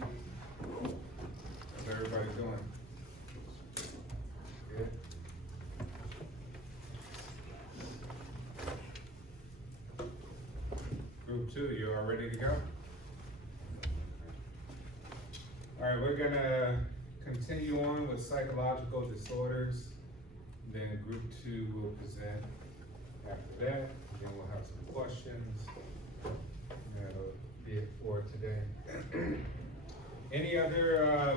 How's everybody doing? Good? Group 2, you all ready to go? All right, we're gonna continue on with psychological disorders. Then group 2 will present after that. Then we'll have some questions. That'll be it for today. Any other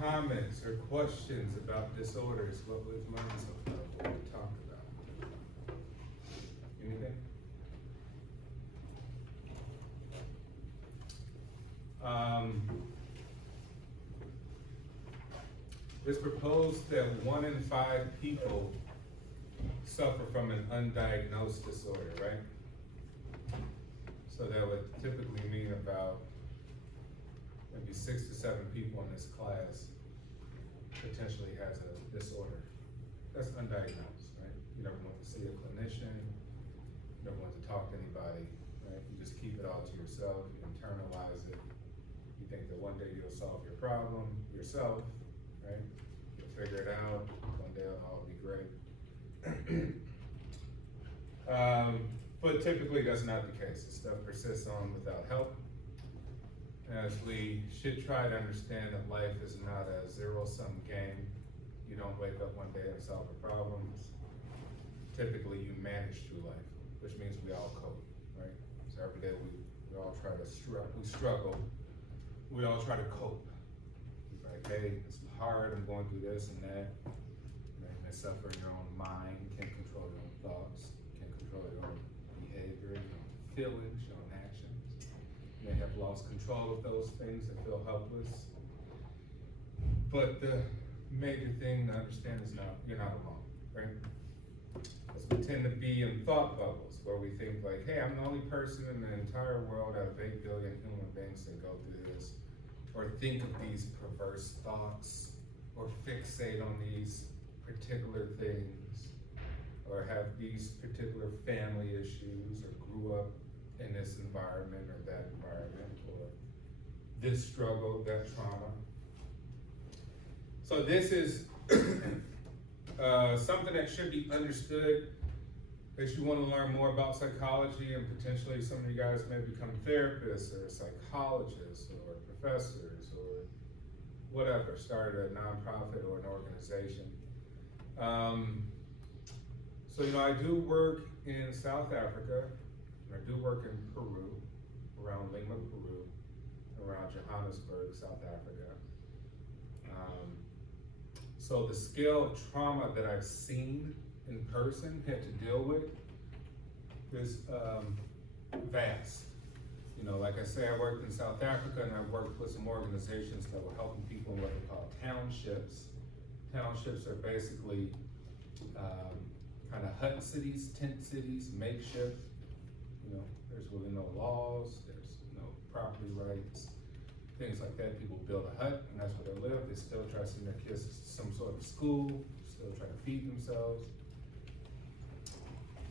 comments or questions about disorders? What was learned so far? What we talked about? Anything? It's proposed that 1 in 5 people suffer from an undiagnosed disorder, right? So that would typically mean about maybe 6 to 7 people in this class potentially has a disorder. That's undiagnosed, right? You never went to see a clinician, you never went to talk to anybody, right? You just keep it all to yourself, you internalize it. You think that one day you'll solve your problem yourself, right? You'll figure it out, one day it'll all be great. But typically that's not the case. This stuff persists on without help. As we should try to understand that life is not a zero-sum game. You don't wake up one day and solve a problem. Typically you manage through life, which means we all cope, right? So every day we all try to struggle. We all try to cope. It's like, hey, it's hard, I'm going through this and that. You may suffer in your own mind, you can't control your own thoughts, you can't control your own behavior, your own feelings, your own actions. You may have lost control of those things and feel helpless. But the major thing to understand is you're not alone, right? Because we tend to be in thought bubbles where we think like, hey, I'm the only person in the entire world out of 8 billion human beings that go through this, or think of these perverse thoughts, or fixate on these particular things, or have these particular family issues, or grew up in this environment or that environment, or this struggle, that trauma. So this is something that should be understood as you want to learn more about psychology, and potentially some of you guys may become therapists or psychologists or professors or whatever, start a nonprofit or an organization. So, I do work in South Africa, and I do work in Peru, around Lima, Peru, around Johannesburg, South Africa. So the scale of trauma that I've seen in person, had to deal with, is vast. Like I say, I worked in South Africa, and I worked with some organizations that were helping people in what they call townships. Townships are basically kind of hut cities, tent cities, makeshift. There's really no laws, there's no property rights, things like that. People build a hut, and that's where they live. They still try to send their kids to some sort of school, still try to feed themselves.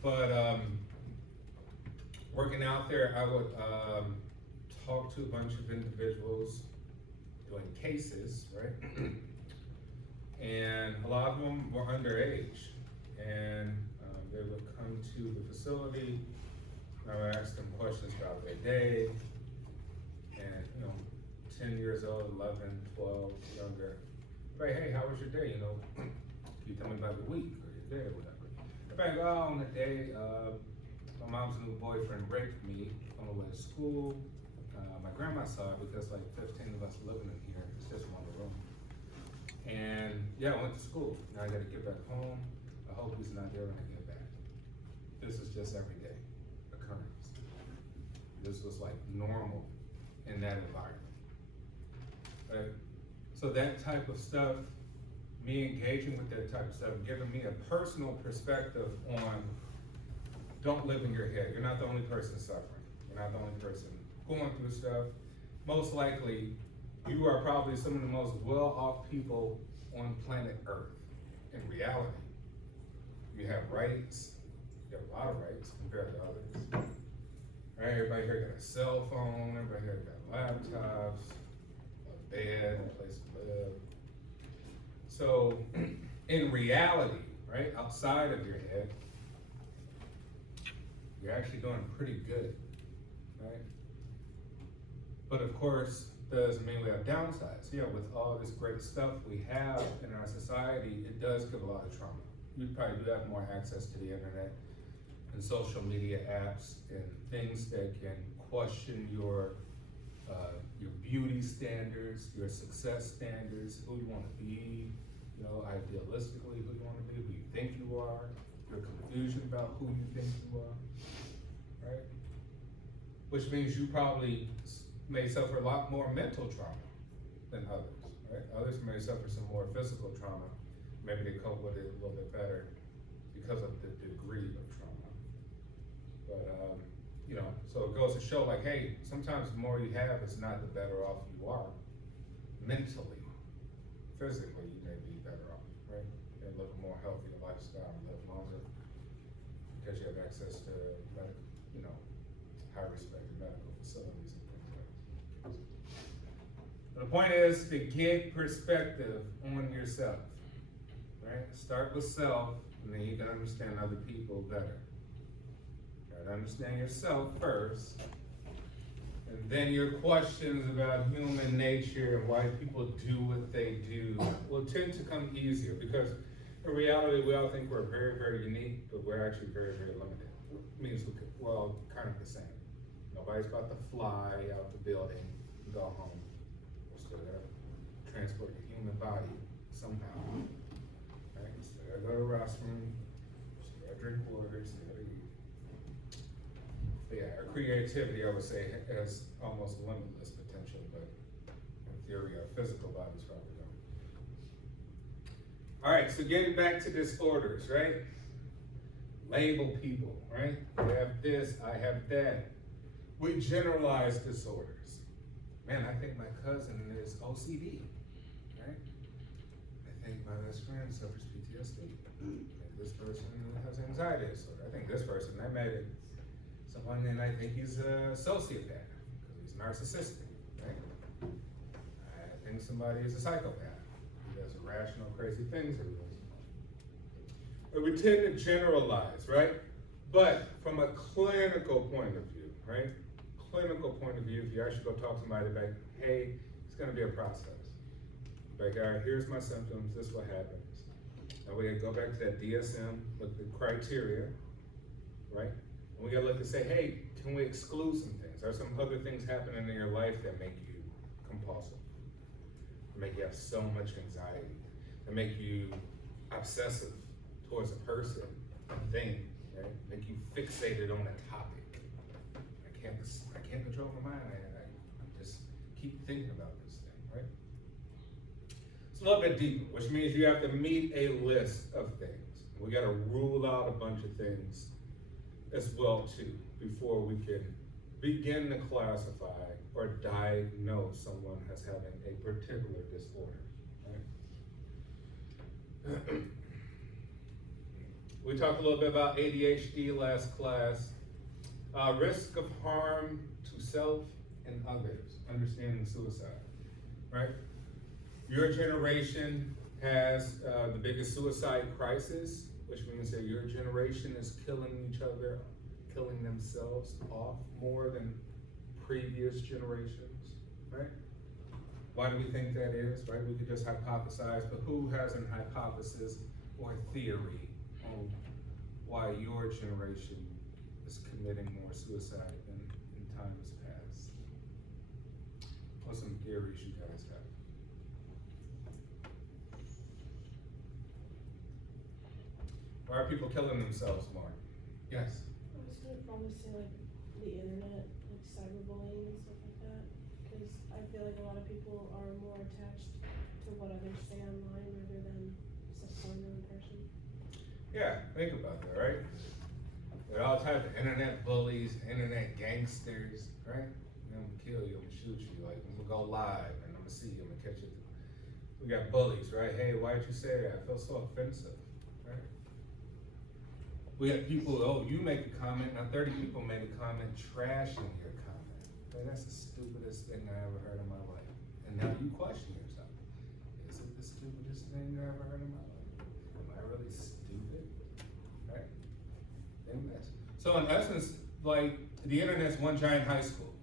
But working out there, I would talk to a bunch of individuals doing cases, right? And a lot of them were underage, and they would come to the facility. I would ask them questions about their day, and 10 years old, 11, 12, younger. Like, hey, how was your day? Can you tell me about your week or your day or whatever? Like, on the day, my mom's new boyfriend raped me on the way to school. My grandma saw it because like 15 of us living in here, it's just one room. And yeah, I went to school. Now I gotta get back home. I hope he's not there when I get back. This is just everyday occurrence. This was like normal in that environment, right? So that type of stuff, me engaging with that type of stuff, giving me a personal perspective on, don't live in your head. You're not the only person suffering. You're not the only person going through stuff. Most likely, you are probably some of the most well-off people on planet Earth. In reality, you have rights. You have a lot of rights compared to others. right? Everybody here got a cell phone, everybody here got laptops, a bed, a place to live. So, in reality, right, outside of your head, you're actually doing pretty good, right? But of course, doesn't mean we have downsides. Yeah, with all this great stuff we have in our society, it does give a lot of trauma. You probably do have more access to the internet and social media apps and things that can question your beauty standards, your success standards, who you want to be, you know, idealistically, who you want to be, who you think you are, your confusion about who you think you are, right? Which means you probably may suffer a lot more mental trauma than others, right? Others may suffer some more physical trauma. Maybe they cope with it a little bit better because of the degree of trauma. But, you know, so it goes to show like, hey, sometimes the more you have is not the better off you are. Mentally, physically, you may be better off, right? You may live a more healthy lifestyle and live longer because you have access to, you know, high respected medical facilities and things like that. The point is to get perspective on yourself, right? Start with self, and then you can understand other people better. You gotta understand yourself first, and then your questions about human nature and why people do what they do will tend to come easier, because in reality, we all think we're very, very unique, but we're actually very, very limited. It means we're all kind of the same. Nobody's about to fly out the building and go home. We're still gotta transport your human body somehow. Right? Still gotta go to the restroom, still gotta drink water, still gotta eat. But yeah, our creativity, I would say, has almost limitless potential, but in theory, our physical bodies probably don't. All right, so getting back to disorders, right? Label people, right? I have this, I have that. We generalize disorders. Man, I think my cousin is OCD, right? I think my best friend suffers PTSD. I think this person has anxiety disorder. I think this person, I met it, someone, and I think he's a sociopath because he's narcissistic, right? I think somebody is a psychopath. He does irrational, crazy things every once in a while. But we tend to generalize, right? But from a clinical point of view, right? Clinical point of view, if you actually go talk to somebody about, hey, it's gonna be a process. Like, all right, here's my symptoms, this is what happens. Now we gotta go back to that DSM, look at the criteria, right? And we gotta look and say, hey, can we exclude some things? Are some other things happening in your life that make you compulsive? That make you have so much anxiety? That make you obsessive towards a person, a thing, right? Make you fixated on a topic. I can't control my mind. I just keep thinking about this thing, right? It's a little bit deeper, which means you have to meet a list of things. We got to rule out a bunch of things as well too before we can begin to classify or diagnose someone as having a particular disorder. Right? We talked a little bit about ADHD last class. Risk of harm to self and others, understanding suicide, right? Your generation has the biggest suicide crisis, which means that your generation is killing each other, killing themselves off more than previous generations, right? Why do we think that is, right? We could just hypothesize, but who has an hypothesis or theory on why your generation is committing more suicide than in times past? What some theories you guys have? Why are people killing themselves more? Yes? I was gonna probably say like the internet, like cyberbullying and stuff like that, because I feel like a lot of people are more attached to what others say online rather than supporting them in person. Yeah, think about that, right? There are all types of internet bullies, internet gangsters, right? I'm gonna kill you, I'm gonna shoot you, like I'm gonna go live and I'm gonna see you, I'm gonna catch you. We got bullies, right? Hey, why'd you say that? I feel so offensive, right? We have people, oh, you make a comment, now 30 people made a comment trashing your comment. Man, that's the stupidest thing I ever heard in my life. And now you question yourself. Is it the stupidest thing I ever heard in my life? Am I really stupid? Right? And so in essence, like, the internet's one giant high school.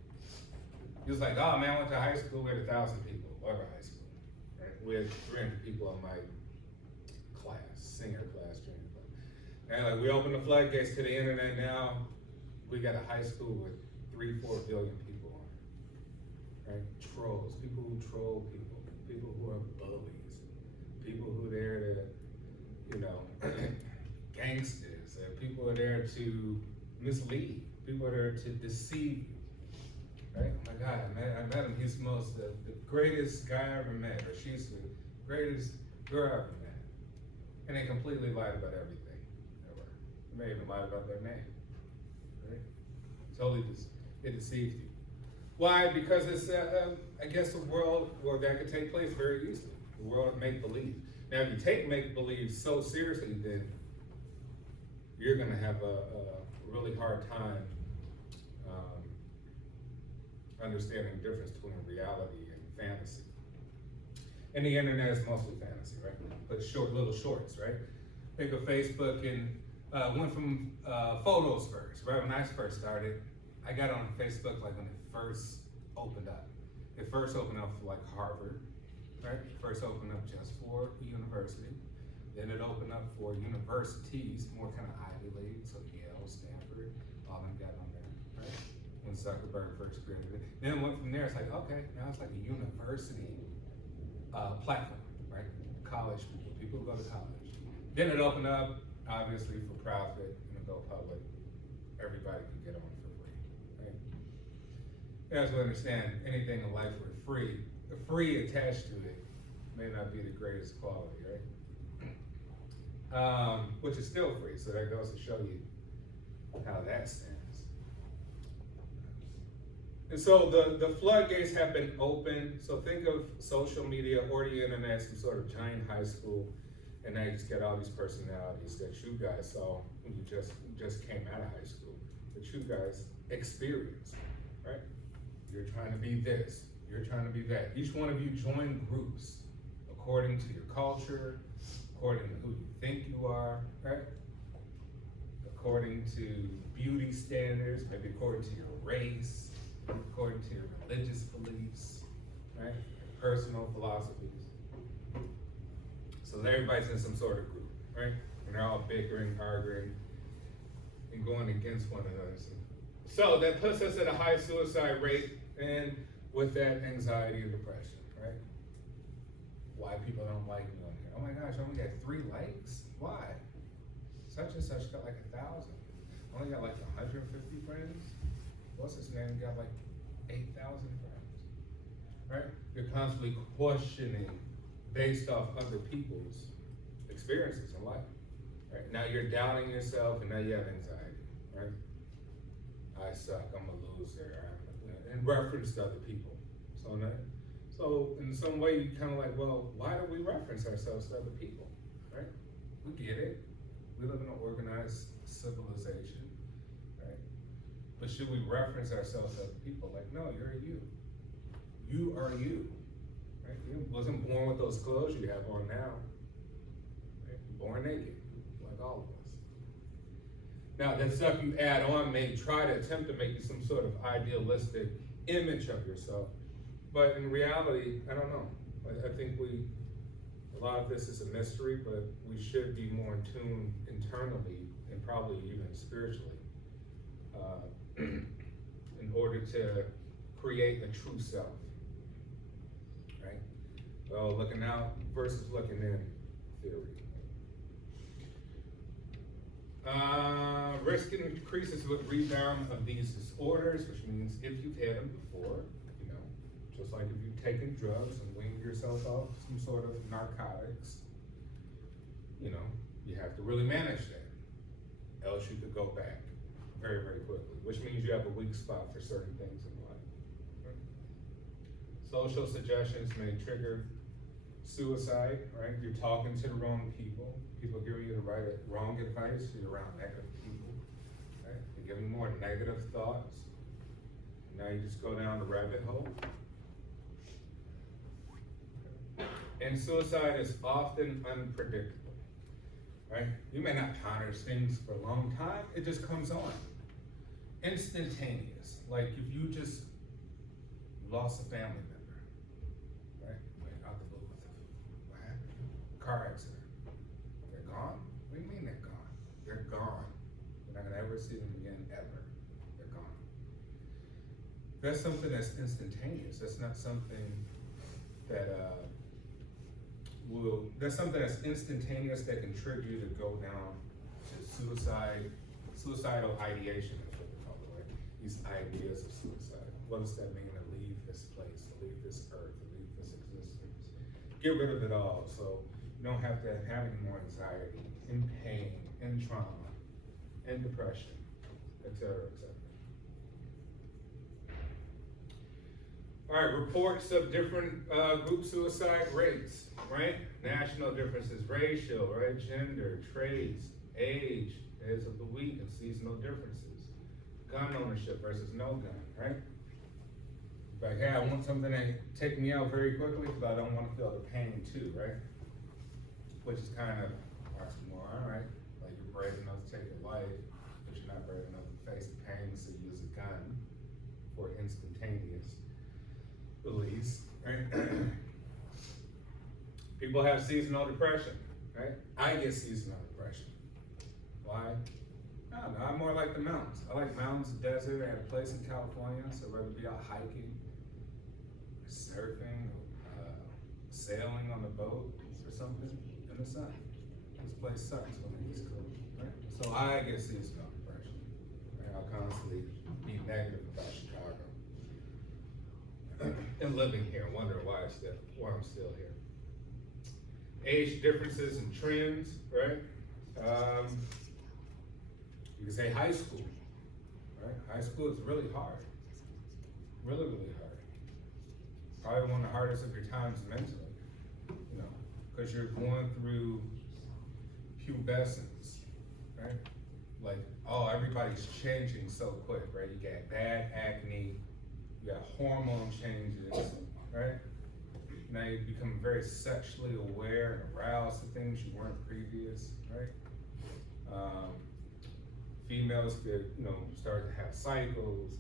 It's like, oh man, I went to high school, we had 1,000 people, whatever high school. Right? We had 300 people in my class, senior class, junior class. And like, we opened the floodgates to the internet now, we got a high school with 3-4 billion people on it. Right? Trolls, people who troll people, people who are bullies, people who are there to, you know, gangsters, people are there to mislead, people are there to deceive you. Right? Oh my God, I met him. He's the greatest guy I ever met, or she's the greatest girl I ever met. And they completely lied about everything. Ever. They may even lied about their name. Right? Totally, it deceived you. Why? Because it's, I guess, a world where that could take place very easily. The world of make-believe. Now, if you take make-believe so seriously, then you're gonna have a really hard time understanding the difference between reality and fantasy. And the internet is mostly fantasy, right? But little shorts, right? Think of Facebook and went from photos first, right? When I first started, I got on Facebook like when it first opened up. It first opened up for like Harvard, right? First opened up just for the university. Then it opened up for universities, more kind of Ivy League, so Yale, Stanford, all them got on there, right? When Zuckerberg first created it. Then it went from there, it's like, okay, now it's like a university platform, right? College people who go to college. Then it opened up, obviously, for profit and go public. Everybody can get on for free, right? As we understand, anything in life for free, the free attached to it may not be the greatest quality, right? Which is still free, so that goes to show you how that stands. And so the floodgates have been open. So think of social media or the internet, some sort of giant high school, and now you just get all these personalities that you guys saw when you just came out of high school, that you guys experienced, right? You're trying to be this, you're trying to be that. Each one of you join groups according to your culture, according to who you think you are, right? According to beauty standards, maybe according to your race, according to your religious beliefs, right? Personal philosophies. So everybody's in some sort of group, right? And they're all bickering, arguing, and going against one another. So that puts us at a high suicide rate, and with that, anxiety and depression, right? Why people don't like me on here. Oh my gosh, I only got 3 likes? Why? Such and such got like 1,000. Only got like 150 friends. What's his name? Got like 8,000 friends, right? You're constantly questioning based off other people's experiences in life, right? Now you're doubting yourself, and now you have anxiety, right? I suck, I'm a loser, in reference to other people. So in some way, you kind of like, well, why do we reference ourselves to other people, right? We get it. We live in an organized civilization, right? But should we reference ourselves to other people? Like, no, you're a you. You are you, right? You wasn't born with those clothes you have on now, right? You're born naked, like all of us. Now, that stuff you add on may try to attempt to make you some sort of idealistic image of yourself, but in reality, I don't know. I think a lot of this is a mystery, but we should be more in tune internally and probably even spiritually in order to create a true self, right? Well, looking out versus looking in theory. Risk increases with rebound of these disorders, which means if you've had them before, you know, just like if you've taken drugs and weaned yourself off some sort of narcotics, you know, you have to really manage that. Else you could go back very, very quickly, which means you have a weak spot for certain things in life. Social suggestions may trigger suicide, right? You're talking to the wrong people. People giving you the wrong advice. You're around negative people, right? You're giving more negative thoughts. Now you just go down the rabbit hole. And suicide is often unpredictable, right? You may not ponder things for a long time. It just comes on. Instantaneous. Like if you just lost a family member, right? Wait, out the blue, what happened? Car accident. They're gone? What do you mean they're gone? They're gone. You're not gonna ever see them again, ever. They're gone. That's something that's instantaneous. That's not something that, that's something that's instantaneous that can trigger you to go down to suicidal ideation is what they call it, right? These ideas of suicide. What does that mean? To leave this place, to leave this earth, to leave this existence. Get rid of it all so you don't have to have any more anxiety, in pain, in trauma, in depression, etc., etc. All right, reports of different group suicide rates, right? National differences, racial, right? Gender, trades, age, days of the week, and seasonal differences. Gun ownership versus no gun, right? Like, hey, I want something to take me out very quickly because I don't want to feel the pain too, right? Which is kind of oxymoron, right? Like you're brave enough to take your life, but you're not brave enough to face the pain, so you use a gun for instantaneous release, right? People have seasonal depression, right? I get seasonal depression. Why? I don't know, I'm more like the mountains. I like mountains, desert. I had a place in California, so I'd rather be out hiking, surfing, sailing on a boat or something in the sun. This place sucks when it gets cold, right? So I get seasonal depression. Right? I'll constantly be negative about Chicago. And living here, wondering why I'm still here. Age differences and trends, right? You can say high school, right? High school is really hard, really, really hard. Probably one of the hardest of your times mentally, you know, because you're going through pubescence, right? Like, oh, everybody's changing so quick, right? You got bad acne, you got hormone changes, right? Now you become very sexually aware and aroused to things you weren't previous, right? Females get, start to have cycles.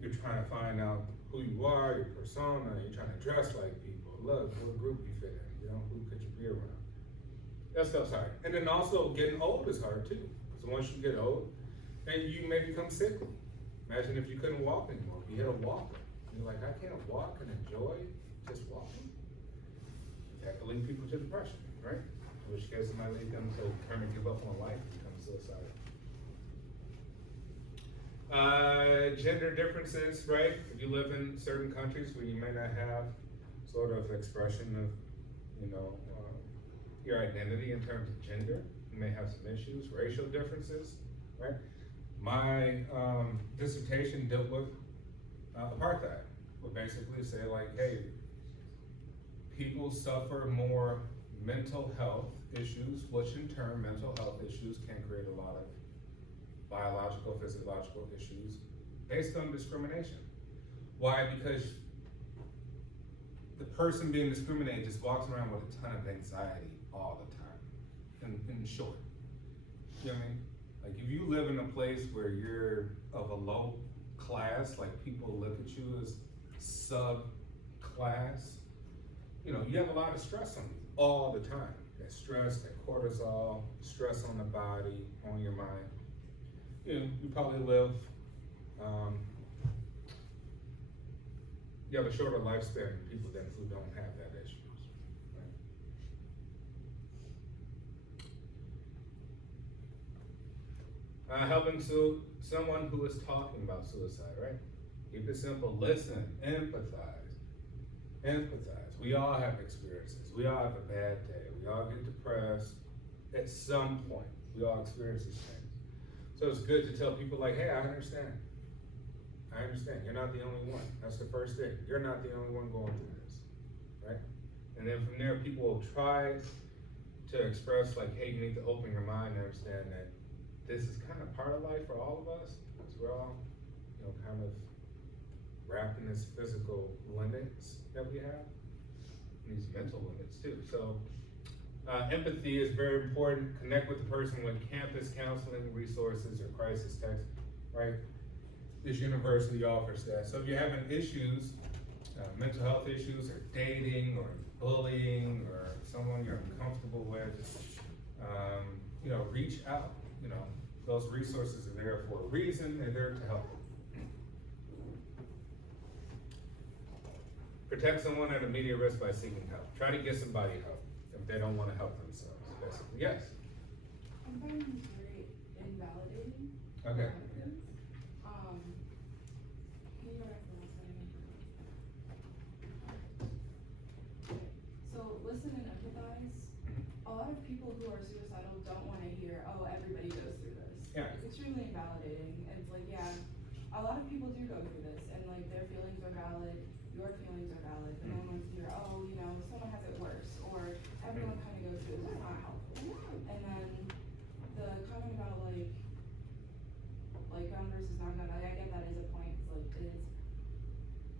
You're trying to find out who you are, your persona. You're trying to dress like people. Look, what group you fit in. Who could you be around? That stuff's hard. And then also getting old is hard too. So once you get old, then you may become sickly. Imagine if you couldn't walk anymore. If you hit a walker, you're like, I can't walk and enjoy just walking. That could lead people to depression, right? In which case it might lead them to turn and give up on life and become suicidal. Gender differences, right? If you live in certain countries where you may not have sort of expression of, your identity in terms of gender, you may have some issues. Racial differences, right? My dissertation dealt with apartheid. Would basically say like, hey, people suffer more mental health issues, which in turn, mental health issues can create a lot of biological, physiological issues based on discrimination. Why? Because the person being discriminated just walks around with a ton of anxiety all the time, in short. You know what I mean? Like if you live in a place where you're of a low class, like people look at you as sub-class, you have a lot of stress on you all the time. That stress, that cortisol, stress on the body, on your mind. You probably live, you have a shorter lifespan than people who don't have that issues. Right? Helping someone who is talking about suicide, right? Keep it simple, listen, empathize. We all have experiences. We all have a bad day. We all get depressed at some point. We all experience these things. So it's good to tell people like, hey, I understand. You're not the only one. That's the first thing. You're not the only one going through this. right? And then from there, people will try to express like, hey, you need to open your mind and understand that this is kind of part of life for all of us, because we're all, you know, kind of wrapped in this physical limits that we have, and these mental limits too. So empathy is very important. Connect with the person with campus counseling resources or crisis text, right? This university offers that. So if you're having issues, mental health issues, or dating, or bullying, or someone you're uncomfortable with, you know, reach out. You know, those resources are there for a reason. They're there to help. Protect someone at immediate risk by seeking help. Try to get somebody help if they don't want to help themselves. Basically, yes. I'm finding this very invalidating. Okay. Can you go back to the last slide? Okay. So listen and empathize. A lot of people who are suicidal don't want to hear, oh, everybody goes through this. Yeah. It's extremely invalidating. It's like, yeah, a lot of people do go through this, and like their feelings are valid, your feelings are valid, but no one wants to hear, oh, you know, someone has it worse, or everyone kind of goes through this. It's not helpful. And then the comment about like gun versus non-gun, I get that is a point. It's like it is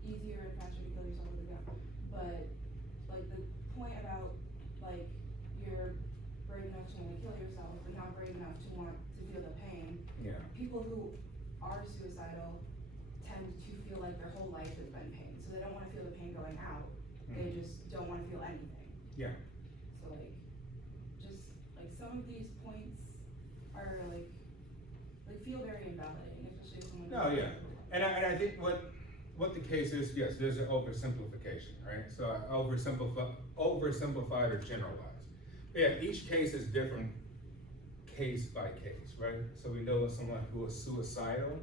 easier and faster to kill yourself with a gun, but like the point about like you're brave enough to want to kill yourself, but not brave enough to want to feel the pain. Yeah. People who are suicidal tend to feel like their whole life has been pain, so they don't want to feel the pain going out. They just don't want to feel anything. Yeah. So like, just like some of these points are like feel very invalidating, especially if someone. No, yeah, and I think what the case is, yes, there's an oversimplification, right? So I oversimplified or generalized. Yeah, each case is different, case by case, right? So we know someone who is suicidal,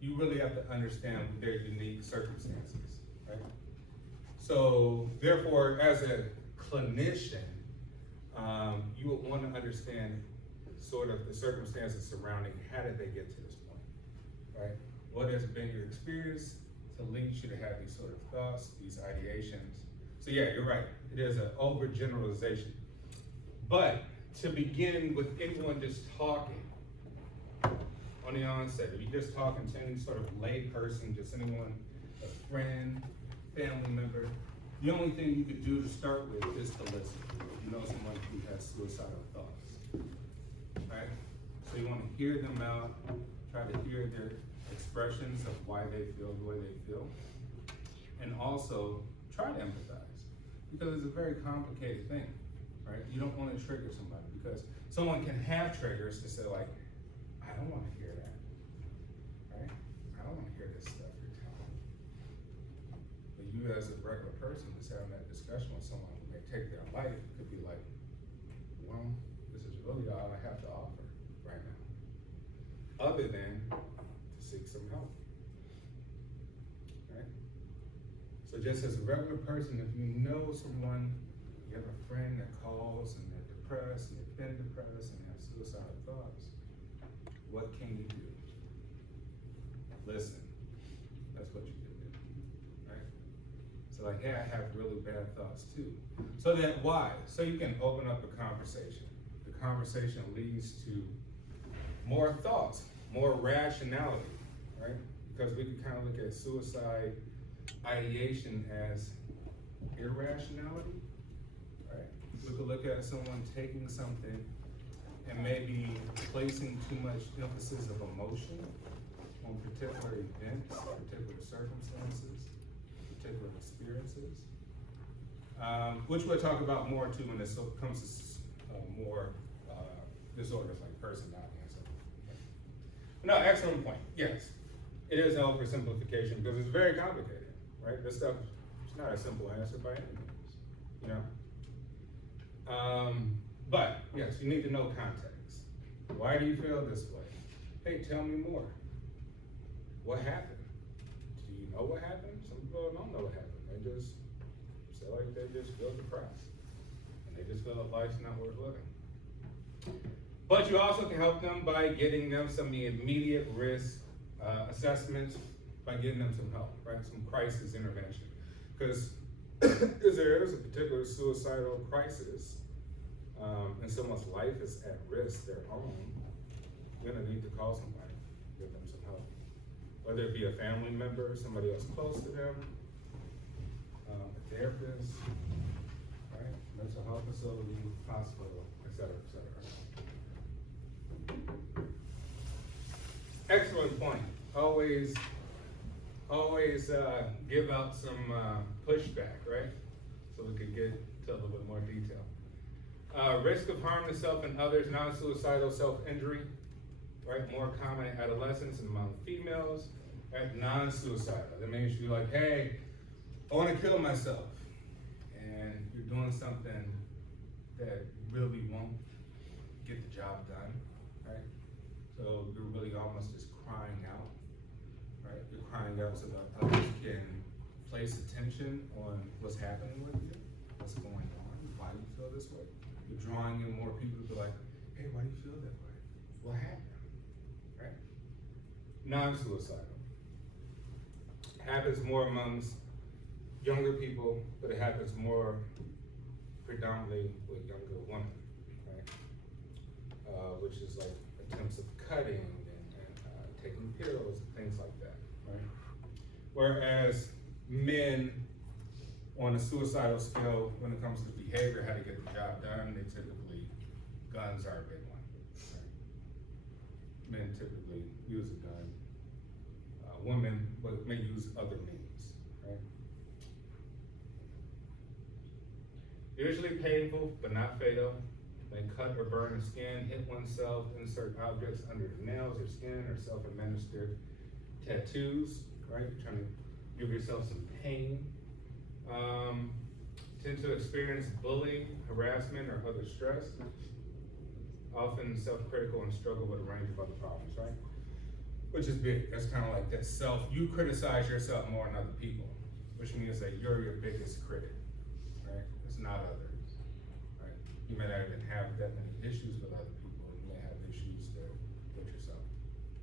you really have to understand their unique circumstances, right? So therefore, as a clinician, you would want to understand sort of the circumstances surrounding how did they get to this point, right? What has been your experience to lead you to have these sort of thoughts, these ideations? So yeah, you're right, it is an overgeneralization. But to begin with anyone just talking on the onset, if you're just talking to any sort of lay person, just anyone, a friend, family member, the only thing you could do to start with is to listen. You know someone who has suicidal thoughts, right? So you want to hear them out, try to hear their expressions of why they feel the way they feel, and also try to empathize, because it's a very complicated thing, right? You don't want to trigger somebody, because someone can have triggers to say like, I don't want to hear that, right? I don't want to hear this stuff you're telling me. But you as a regular person that's having that discussion with someone who may take their life could be like, well, this is really all I have to offer right now, other than to seek some help, right? So just as a regular person, if you know someone, you have a friend that calls and they're depressed and they've been depressed and have suicidal thoughts, what can you do? Listen. That's what you can do, right? So like, yeah, I have really bad thoughts too. So that why? So you can open up a conversation. The conversation leads to more thoughts, more rationality, right? Because we can kind of look at suicide ideation as irrationality, right? We could look at someone taking something and maybe placing too much emphasis of emotion on particular events, particular circumstances, particular experiences, which we'll talk about more too when it comes to more disorders like personality and stuff. No, excellent point. Yes, it is an oversimplification because it's very complicated, right? This stuff is not a simple answer by any means, you know? But yes, you need to know context. Why do you feel this way? Hey, tell me more. What happened? Do you know what happened? Some people don't know what happened. They just say like they just feel depressed. And they just feel that life's not worth living. But you also can help them by getting them some immediate risk assessments, by getting them some help, right? Some crisis intervention. Because is there is a particular suicidal crisis, and someone's life is at risk, their own, you're gonna need to call somebody, give them some help. Whether it be a family member, somebody else close to them, a therapist, right? Mental health facility, hospital, et cetera, et cetera. Excellent point. Always give out some pushback, right? So we could get to a little bit more detail. Risk of harm to self and others, non-suicidal self-injury, right? More common in adolescents and among females. Right? Non-suicidal. That means you're like, hey, I want to kill myself. And you're doing something that really won't get the job done, right? So you're really almost just crying out, right? You're crying out so that others can place attention on what's happening with you, what's going on, why you feel this way. You're drawing in more people to be like, hey, why do you feel that way? What happened, right? Non-suicidal. Happens more amongst younger people, but it happens more predominantly with younger women, right? Which is like attempts of cutting and taking pills and things like that, right? Whereas men on a suicidal scale, when it comes to behavior, how to get the job done, they typically, guns are a big one, right? Men typically use a gun. Women may use other means, right? Usually painful, but not fatal. May cut or burn the skin, hit oneself, insert objects under the nails or skin, or self-administered tattoos, right? You're trying to give yourself some pain. Tend to experience bullying, harassment, or other stress. Often self-critical and struggle with a range of other problems, right? Which is big. That's kind of like that you criticize yourself more than other people, which means that you're your biggest critic, right? It's not others, right? You may not even have that many issues with other people. You may have issues with yourself,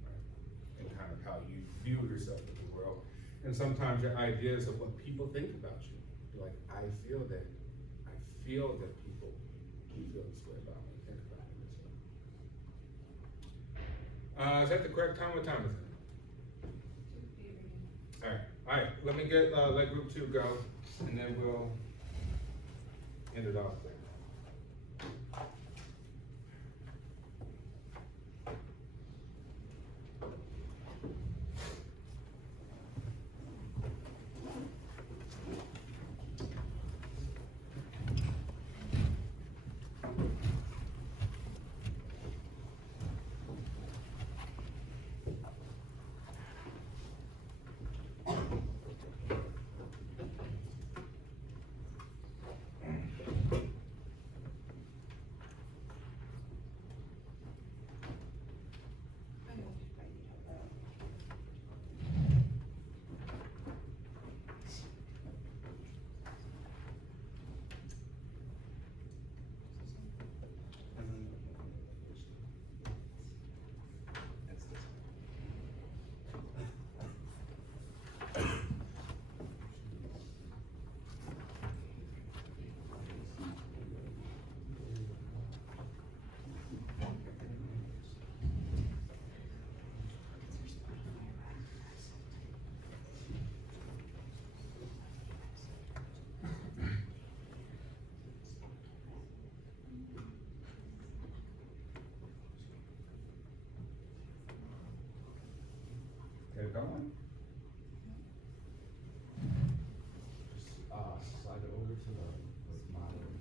right? And kind of how you view yourself in the world. And sometimes your ideas of what people think about you. You're like, I feel that people do feel this way about me, think about it this way. Is that the correct time? What time is it? All right, let me let group 2 go, and then we'll end it off there. Get it going? Slide it over to the monitors.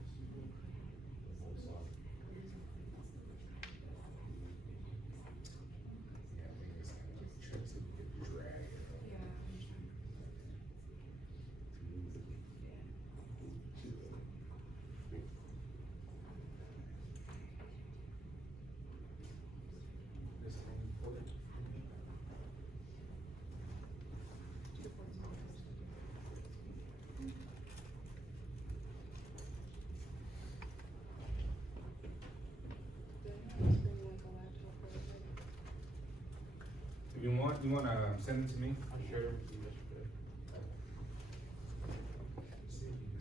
Yeah, I think it's kind of tricky to drag it. Yeah. This thing for it. If you want to send it to me? Sure. See if you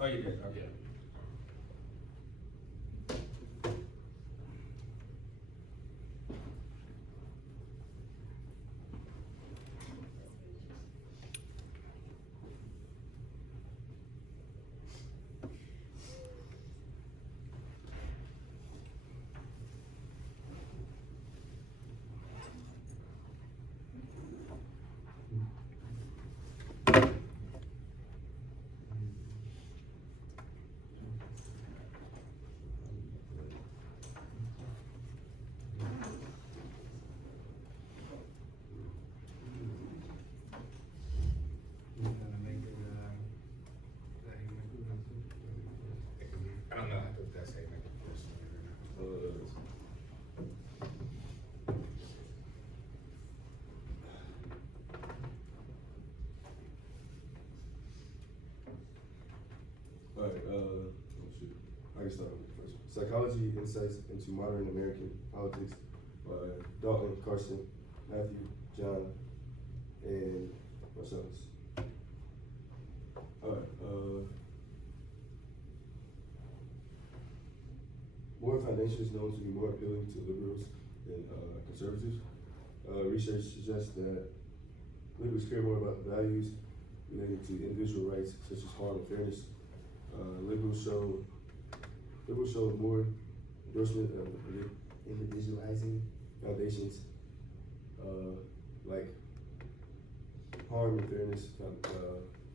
Oh, you did, okay. I don't know if that's how you make it first. Alright, oh shoot, I can start with the first one. Psychology, Insights into Modern American Politics by Dalton, Carson, Matthew, John, and Marcellus. Alright, Moore Foundation is known to be more appealing to liberals than conservatives. Research suggests that liberals care more about values related to individual rights such as harm and fairness. Liberals show more endorsement of individualizing foundations like harm and fairness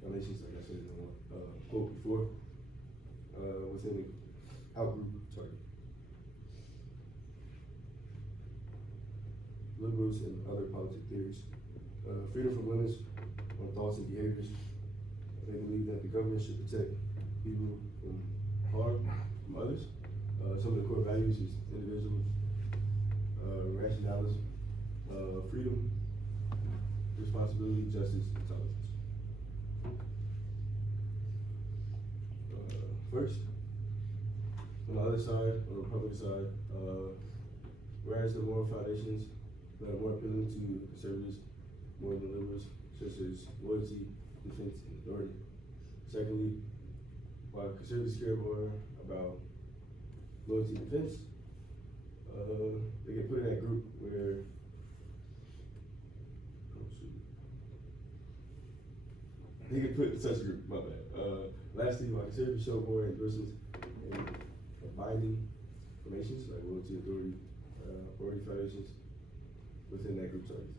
foundations, like I said in the quote before, within the outgroup target. Liberals and other politic theories. Freedom from limits on thoughts and behaviors. They believe that the government should protect people from harm from others. Some of the core values is individual, rationality, freedom, responsibility, justice, and tolerance. First, on the other side, on the Republican side, whereas the moral foundations that are more appealing to conservatives more than liberals, such as loyalty, defense, and authority. Secondly, while conservatives care more about loyalty and defense, they get put in that group where, they get put in such a group, my bad. Lastly, while conservatives show more endorsements and binding formations, like loyalty, authority, foundations, within that group target.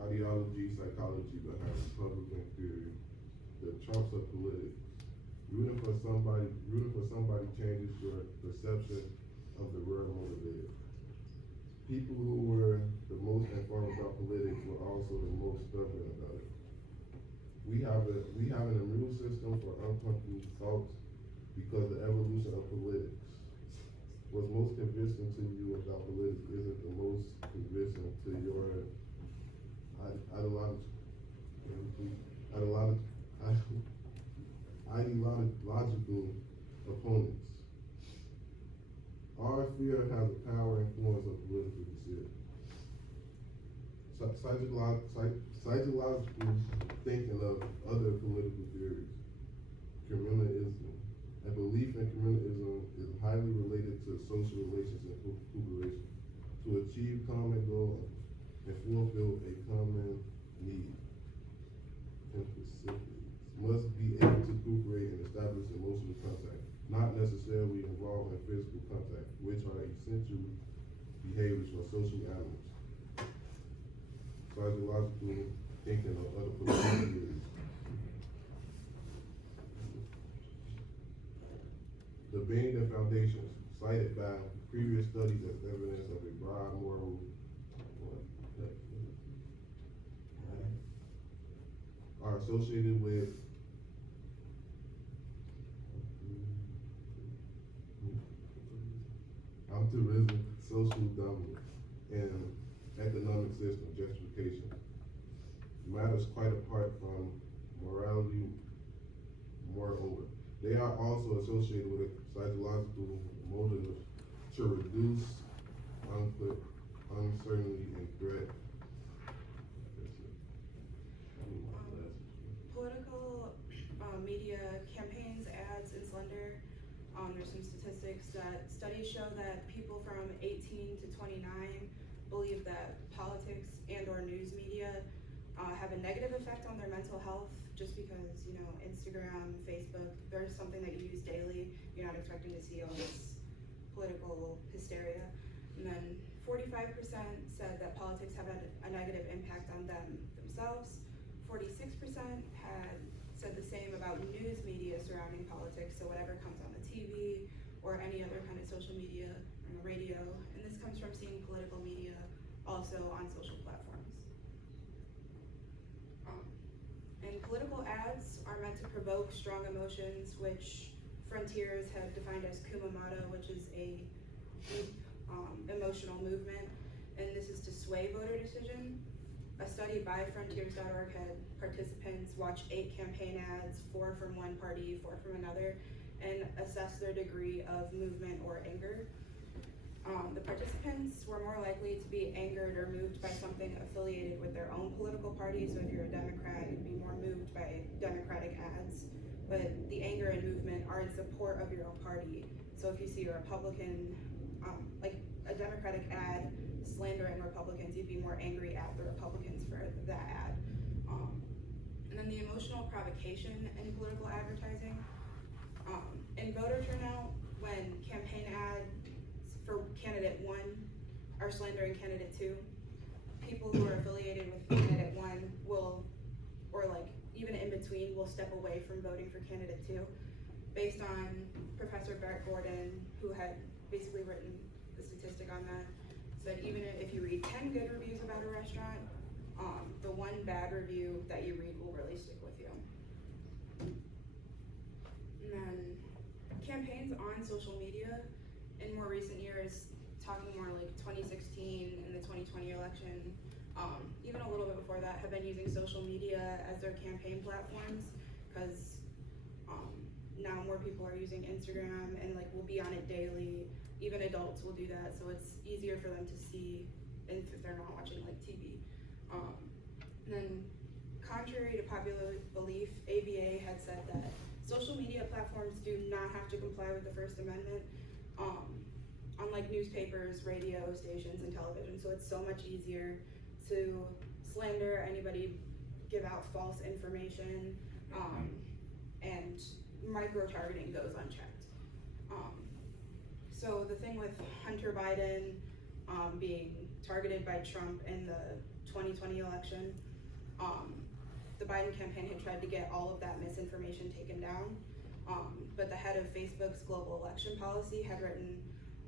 Ideology, psychology behind Republican theory that trumps up politics. Rooting for somebody changes your perception of the real motivator. People who were the most informed about politics were also the most stubborn about it. We have an immune system for uncomfortable thoughts because the evolution of politics. What's most convincing to you about politics isn't the most convincing to your ideological opponents. Our fear has a power influence of political decisions. Psychological thinking of other political theories. Communalism. A belief in communalism is highly related to social relations and cooperation. To achieve common goals and fulfill a common need. Must be able to cooperate and establish emotional contact, not necessarily involved in physical contact, which are essential behaviors for social animals. Psychological thinking of other political theories. The Bennington Foundations, cited by previous studies as evidence of a broad moral are associated with altruism, social dominance, and economic system justification. Matters quite apart from morality. Moreover, they are also associated with a psychological motive to reduce uncertainty and threat. political media campaigns, ads in Slender, there's some statistics that studies show that people from 18 to 29 believe that politics and or news media have a negative effect on their mental health, just because, you know, Instagram, Facebook, there's something that you use daily, you're not expecting to see all this political hysteria. And then 45% said that politics have had a negative impact on them themselves. 46% had said the same about news media surrounding politics, so whatever comes on the TV or any other kind of social media or radio. And this comes from seeing political media also on social platforms. And political ads are meant to provoke strong emotions, which Frontiers have defined as Kumamoto, which is a deep emotional movement, and this is to sway voter decision. A study by Frontiers.org had participants watch 8 campaign ads, 4 from one party, 4 from another, and assess their degree of movement or anger. The participants were more likely to be angered or moved by something affiliated with their own political party. So if you're a Democrat, you'd be more moved by Democratic ads. But the anger and movement are in support of your own party. So if you see a Republican, like a Democratic ad slandering Republicans, you'd be more angry at the Republicans for that ad. And then the emotional provocation in political advertising. In voter turnout, when campaign ads for candidate 1 are slandering candidate 2, people who are affiliated with candidate 1 will, or like even in between, will step away from voting for candidate 2, based on Professor Bert Gordon, who had basically written the statistic on that, said even if you read 10 good reviews about a restaurant, the 1 bad review that you read will really stick with you. And then campaigns on social media in more recent years, talking more like 2016 and the 2020 election, even a little bit before that, have been using social media as their campaign platforms, because now more people are using Instagram and like will be on it daily. Even adults will do that, so it's easier for them to see if they're not watching like TV. And then, contrary to popular belief, ABA had said that social media platforms do not have to comply with the First Amendment, unlike newspapers, radio stations, and television. So it's so much easier to slander anybody, give out false information, and micro-targeting goes unchecked. So the thing with Hunter Biden being targeted by Trump in the 2020 election, the Biden campaign had tried to get all of that misinformation taken down, but the head of Facebook's global election policy had written,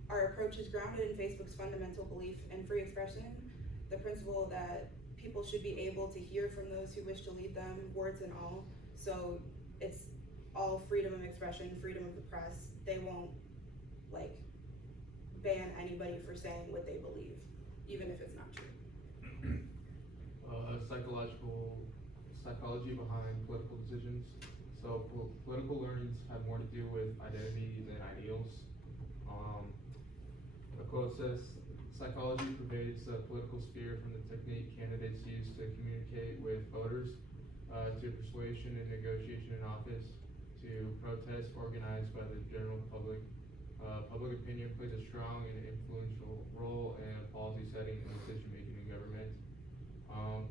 "Our approach is grounded in Facebook's fundamental belief in free expression, the principle that people should be able to hear from those who wish to lead them, words and all. So it's all freedom of expression, freedom of the press. They won't like ban anybody for saying what they believe, even if it's not true." Psychology behind political decisions. So political learnings have more to do with identity than ideals. The quote says, "Psychology pervades the political sphere from the technique candidates use to communicate with voters, to persuasion and negotiation in office, to protests organized by the general public. Public opinion plays a strong and influential role in policy setting and decision making in government.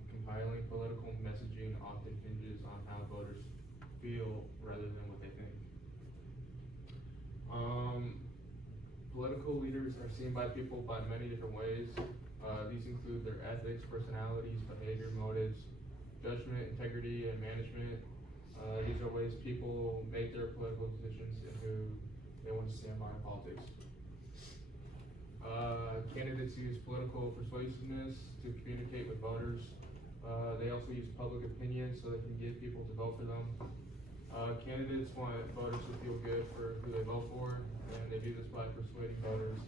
Compiling political messaging often hinges on how voters feel rather than what they think. Political leaders are seen by people by many different ways. These include their ethics, personalities, behavior, motives, judgment, integrity, and management. These are ways people make their political decisions and who they want to stand by in politics. Candidates use political persuasiveness to communicate with voters. They also use public opinion so they can get people to vote for them. Candidates want voters to feel good for who they vote for, and they do this by persuading voters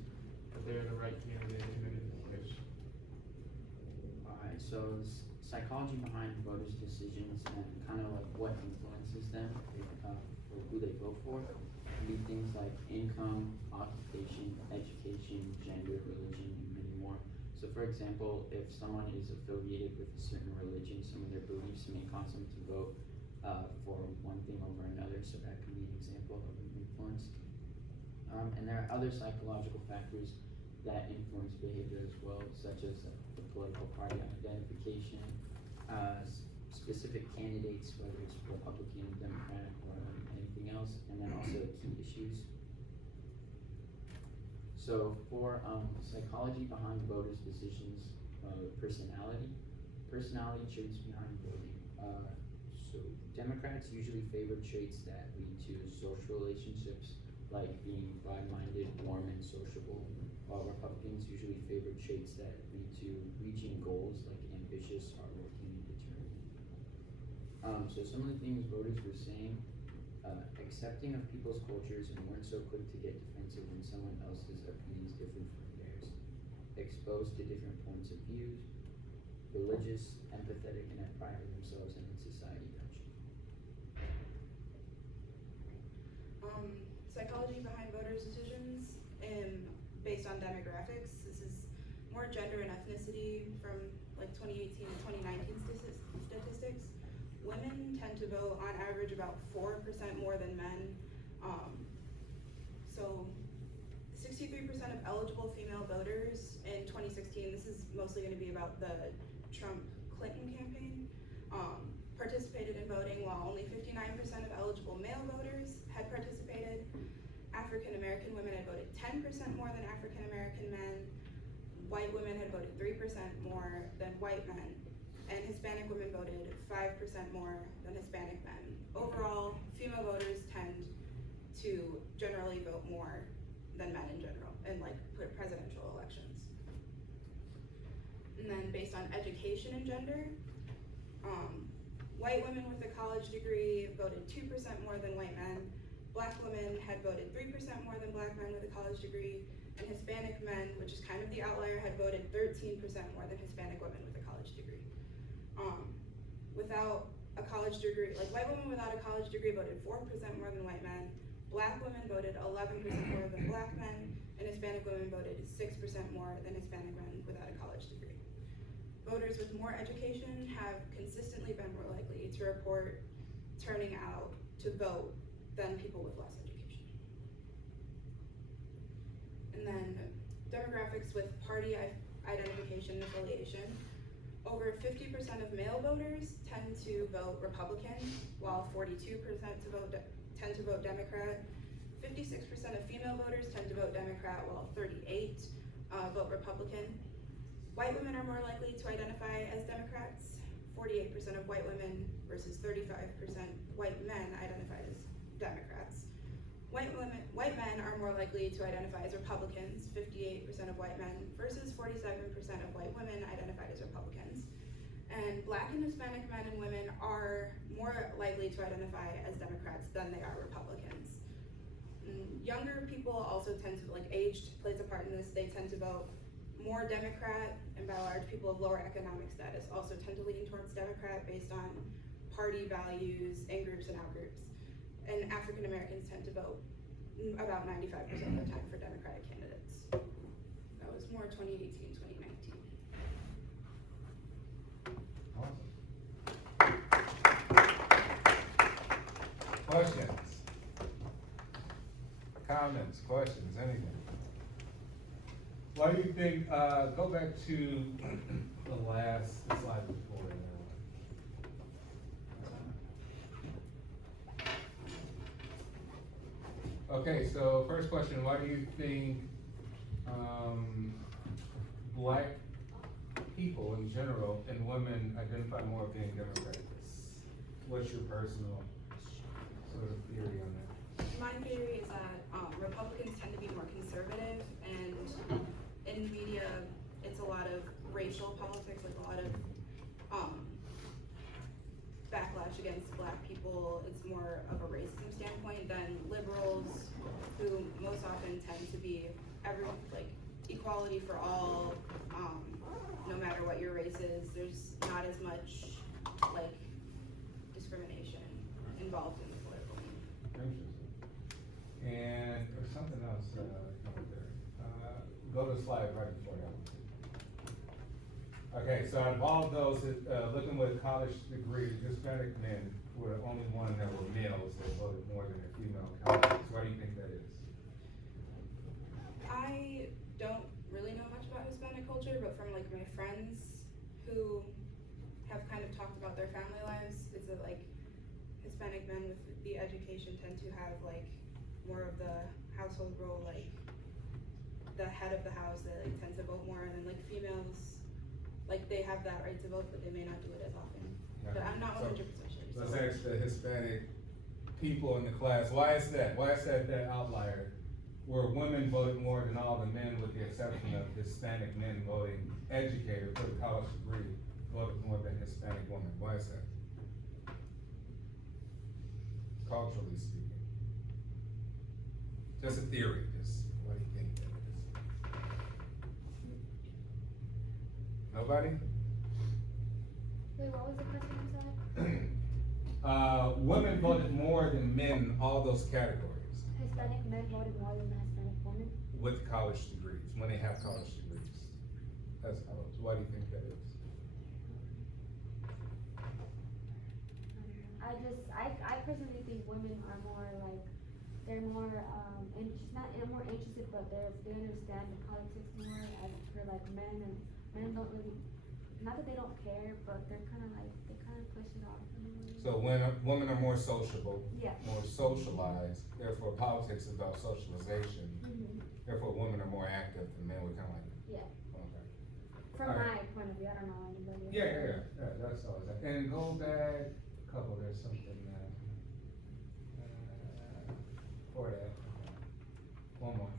that they're the right candidate in any place. Alright, so psychology behind voters' decisions and kind of like what influences them for who they vote for can be things like income, occupation, education, gender, religion, and many more. So for example, if someone is affiliated with a certain religion, some of their beliefs may cause them to vote for one thing over another, so that could be an example of an influence. And there are other psychological factors that influence behavior as well, such as the political party identification, specific candidates, whether it's Republican, Democratic, or anything else, and then also key issues. So for psychology behind voters' decisions, personality traits behind voting. So Democrats usually favor traits that lead to social relationships, like being broad-minded, warm, and sociable, while Republicans usually favor traits that lead to reaching goals, like ambitious, hardworking, and determined. So some of the things voters were saying, accepting of people's cultures and weren't so quick to get defensive when someone else's opinions differed from theirs, exposed to different points of views, religious, empathetic, and have prided themselves in society culture. Psychology behind voters' decisions based on demographics. This is more gender and ethnicity from like 2018 to 2019 statistics. Women tend to vote on average about 4% more than men. So 63% of eligible female voters in 2016, this is mostly going to be about the Trump-Clinton campaign, participated in voting, while only 59% of eligible male voters had participated. African American women had voted 10% more than African American men. White women had voted 3% more than white men. And Hispanic women voted 5% more than Hispanic men. Overall, female voters tend to generally vote more than men in general in like presidential elections. And then based on education and gender, white women with a college degree voted 2% more than white men. Black women had voted 3% more than black men with a college degree, and Hispanic men, which is kind of the outlier, had voted 13% more than Hispanic women with a college degree. Without a college degree, like white women without a college degree voted 4% more than white men. Black women voted 11% more than black men, and Hispanic women voted 6% more than Hispanic men without a college degree. Voters with more education have consistently been more likely to report turning out to vote than people with less education. And then demographics with party identification and affiliation. Over 50% of male voters tend to vote Republican, while 42% tend to vote Democrat. 56% of female voters tend to vote Democrat, while 38% vote Republican. White women are more likely to identify as Democrats. 48% of white women versus 35% white men identified as Democrats. White men are more likely to identify as Republicans. 58% of white men versus 47% of white women identified as Republicans. And Black and Hispanic men and women are more likely to identify as Democrats than they are Republicans. Younger people also tend to, like, age plays a part in this. They tend to vote more Democrat, and by and large, people of lower economic status also tend to lean towards Democrat based on party values, in-groups and out-groups. And African Americans tend to vote about 95% of the time for Democratic candidates. That was more 2018, 2019. Awesome. Questions? Comments, questions, anything? Why do you think, go back to the slide before. Okay, so first question, why do you think Black people in general and women identify more of being Democrats? What's your personal sort of theory on that? My theory is that Republicans tend to be more conservative, and in media, it's a lot of racial politics, like a lot of backlash against Black people. It's more of a racism standpoint than liberals, who most often tend to be equality for all, no matter what your race is. There's not as much discrimination involved in the political media. Interesting. And there's something else over there. Go to the slide right before that. Okay, so out of all of those, looking with college degree, Hispanic men, were the only one that were males that voted more than their female counterparts. Why do you think that is? I don't really know much about Hispanic culture, but from like my friends who have kind of talked about their family lives, it's that like Hispanic men with the education tend to have like more of the household role, like the head of the house, they like tend to vote more, and then like females, like they have that right to vote, but they may not do it as often. But I'm not 100% sure. Let's ask the Hispanic people in the class, why is that? Why is that outlier? Where women voted more than all the men, with the exception of Hispanic men voting educated for the college degree, voted more than Hispanic women. Why is that? Culturally speaking. Just a theory, just what do you think that is? Nobody? Wait, what was the question, I'm sorry? Women voted more than men in all those categories Hispanic men voted more than the Hispanic women? with college degrees, when they have college degrees. That's how, why do you think that is? I personally think women are more like, they're more, more interested, but they understand the politics more as for like men, and men don't really, not that they don't care, but they're kinda like, they kinda push it off in a way. So when women are more sociable, Yeah. more socialized, therefore politics is about socialization, Mhm. therefore women are more active than men, we're kinda like, Yeah, okay. from Alright. my point of view, I don't know anybody else. Yeah, that's always that. And go back a couple, there's something that, for that. One more.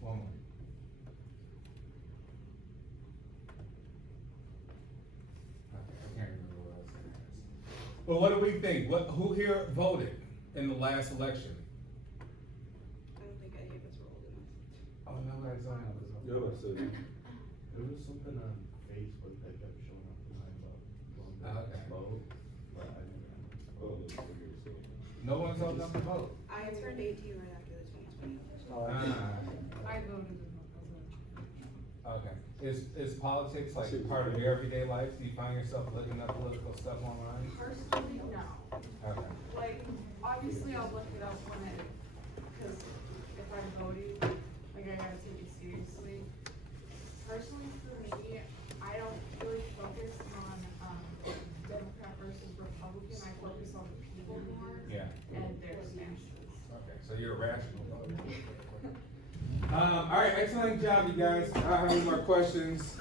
One more. Okay, I can't remember what I was gonna ask. But what do we think? Who here voted in the last election? I don't think any of us were old enough. Oh, nobody's on that. Yeah, like I said, There was something on Facebook that kept showing up tonight about Okay. vote, but I never. oh, look, so. No one's old enough to vote. I turned 18 right after the 2020 election. Ah, I voted as okay. Is politics like part of your everyday life? Do you find yourself looking up political stuff online? Personally, no. Okay. Like, obviously I'll look it up when it, cause if I'm voting, like I gotta take it seriously. Personally, for me, I don't really focus on, Democrat versus Republican, I focus on the people more Yeah. and their stances. Okay, so you're a rational voter. All right, excellent job, you guys. I don't have any more questions.